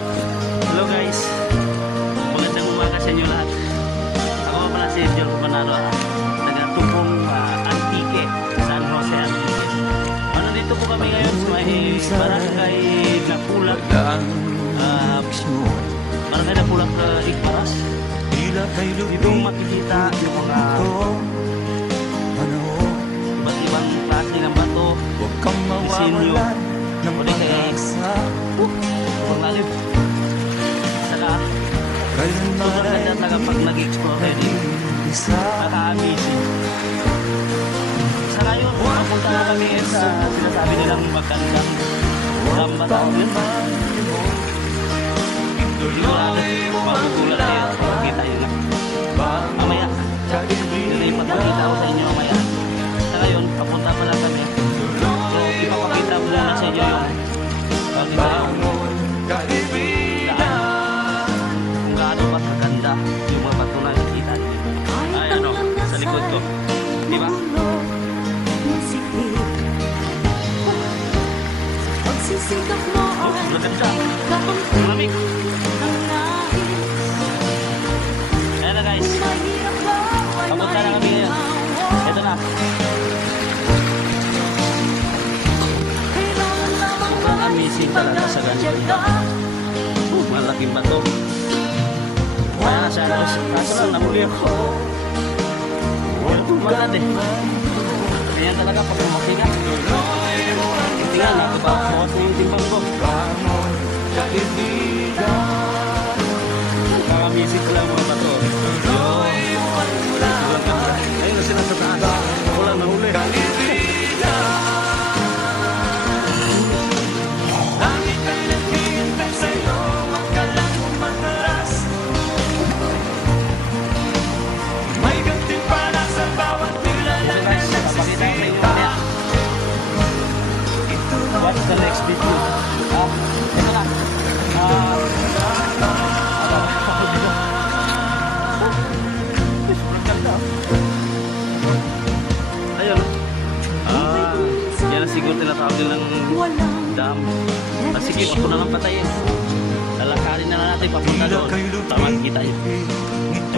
Hello guys, magandang umaga sa inyo lahat. Ako pala si John Manalo, taga-Tupong Antique, San Jose Antique. Dito po kami ngayon sa may barangay Napulak, barangay Napulak, Ikparas. Dito makikita yung mga iba't ibang klase ng bato, disenyo, o di kaya panglalim. Saka maganda talaga pag nag-explore kayo dito, nakaka-amazing. Sa ngayon, pupunta na kami sa sinasabi nilang magandang Rambatan. Sigurado magugulat kayo kung makita nyo na mamaya. Ipapakita ko sa inyo mamaya. Sa ngayon, papunta pa lang kami. So ipapakita ko muna sa inyo yung daan, kung gaano pa kaganda yung mga bato na nakikita nyo. Ay ano, sa likod ko, diba? Oh, maganda. Malamig. Ayan na guys, papunta na kami ngayon. Ito na. Sobrang amazing talaga sa ganito. Malaking bato. Kaya na siya, kaso lang nahuli ako. Tumalat eh. Kaya talaga pag umakinga. Tingnan, nakapakot na yung timbang ko. Nakamisip ko lang mga bato. Ayun na sila sa taas. Ako lang nahuli. What's the next video? Ito na. Ayun. Yan ang siguro tinatawag nilang dam. Sige, ako na lang patayin. Lalakarin na natin papunta doon. Tama, kita yun.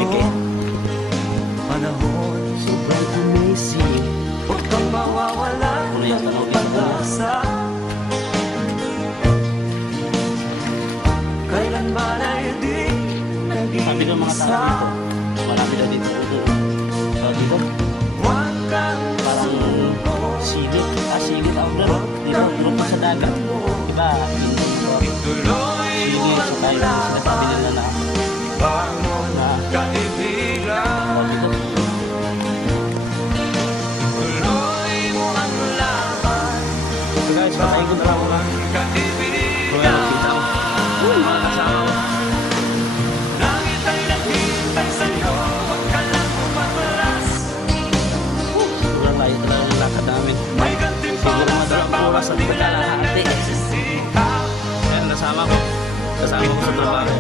Okay. Panahon, sobrang amazing. Huwag kang mawawala ng pag-asa. Kailan ba na hindi sabi ng mga tao dito, marami daw dito dito parang sigit ang gano'n dito, group sa dagat, diba? Sigit sa tayo, sinasabi nila na dito. So guys, patayin ko na lang kung yan nakita ko mga kasama ko. Wala tayo talaga ng lakad namin. Siguro madalawang oras at pagkalahati. Ayan, kasama ko sa trabaho.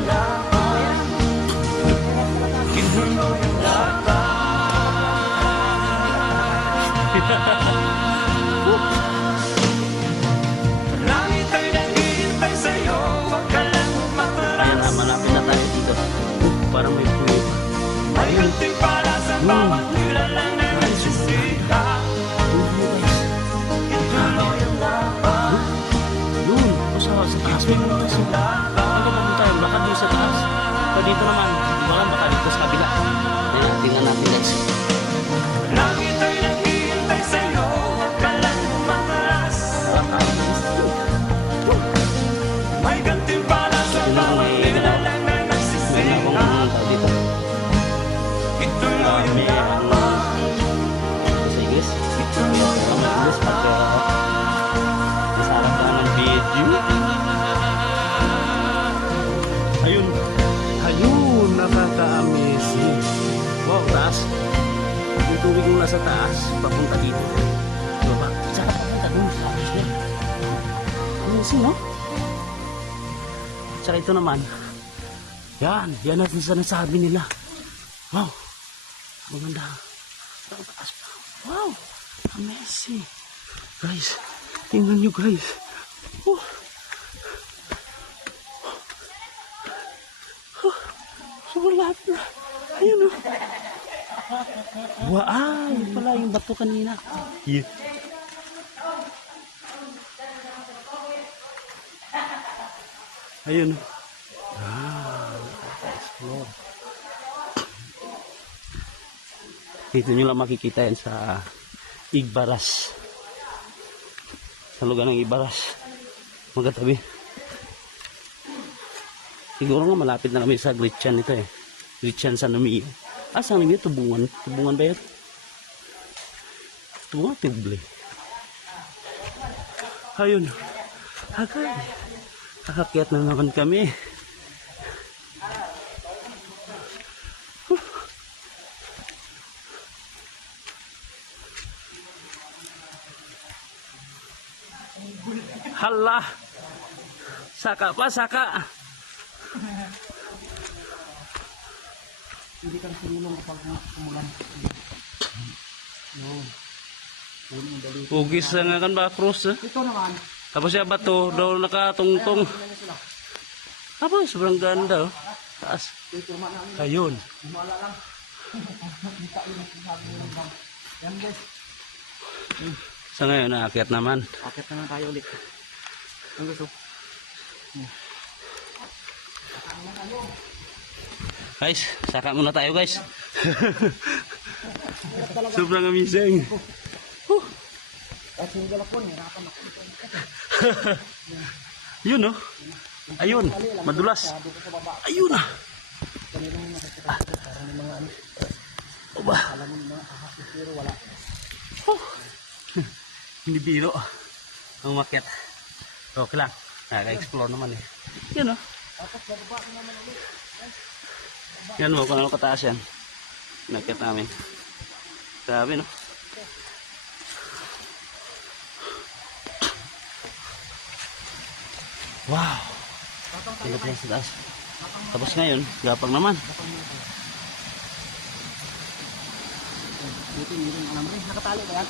Kaya naman namin na tayo dito. Parang may puyo pa. Yun, sa taas may mga taas. Ano naman tayo? Baka doon sa taas. O dito naman, baka dito sa kabila. Ayan, tingnan natin guys. Ayun, nakaka-amazing. Wow, taas. Yung tubig mula sa taas, papunta dito. Baba, saka papunta doon sa taas niya. Amazing, no? Saka ito naman, yan ang sinasabi nila. Wow, maganda. Ang taas pa. Wow, amazing. Guys, tingnan nyo guys. sobrang lapit na. Ayun oh. Wow, yun pala yung bato kanina. Yeah. Ayun. Explore. Dito nyo lang makikita yan sa Igbaras. Sa lugar ng Igbaras. Magkatabi. Siguro nga malapit na kami sa Gritchan ito eh. Gritchan San Emilio. San Emilio, Tubungan. Tubungan ba yun? Tubungan, Tubli. Ayun. Agad. Kakakyat na naman kami. Hala. Saka pa, saka. Hindi kang sinulong kapag umulan. Ugis na nga kan ba, Cruz? Ito naman. Tapos siya bato, daw nakatungtong. Apa, sobrang ganda. Oh. Taas. Ayun. Sa ngayon, naakyat naman. Akyat naman tayo ulit. Ang gusto. Guys, saka muna tayo guys. Sobrang amazing. Yun oh. Ayun, madulas. Ayun ah. Oba. Hindi biro ang makyat. Okay lang. Naka-explore naman eh. Yan o. Yan mo kung ano kataas yan. Nakyat namin. Grabe no. Wow. Hilap lang sa taas. Tapos ngayon, gapang naman. Dito, nakatali ba yan?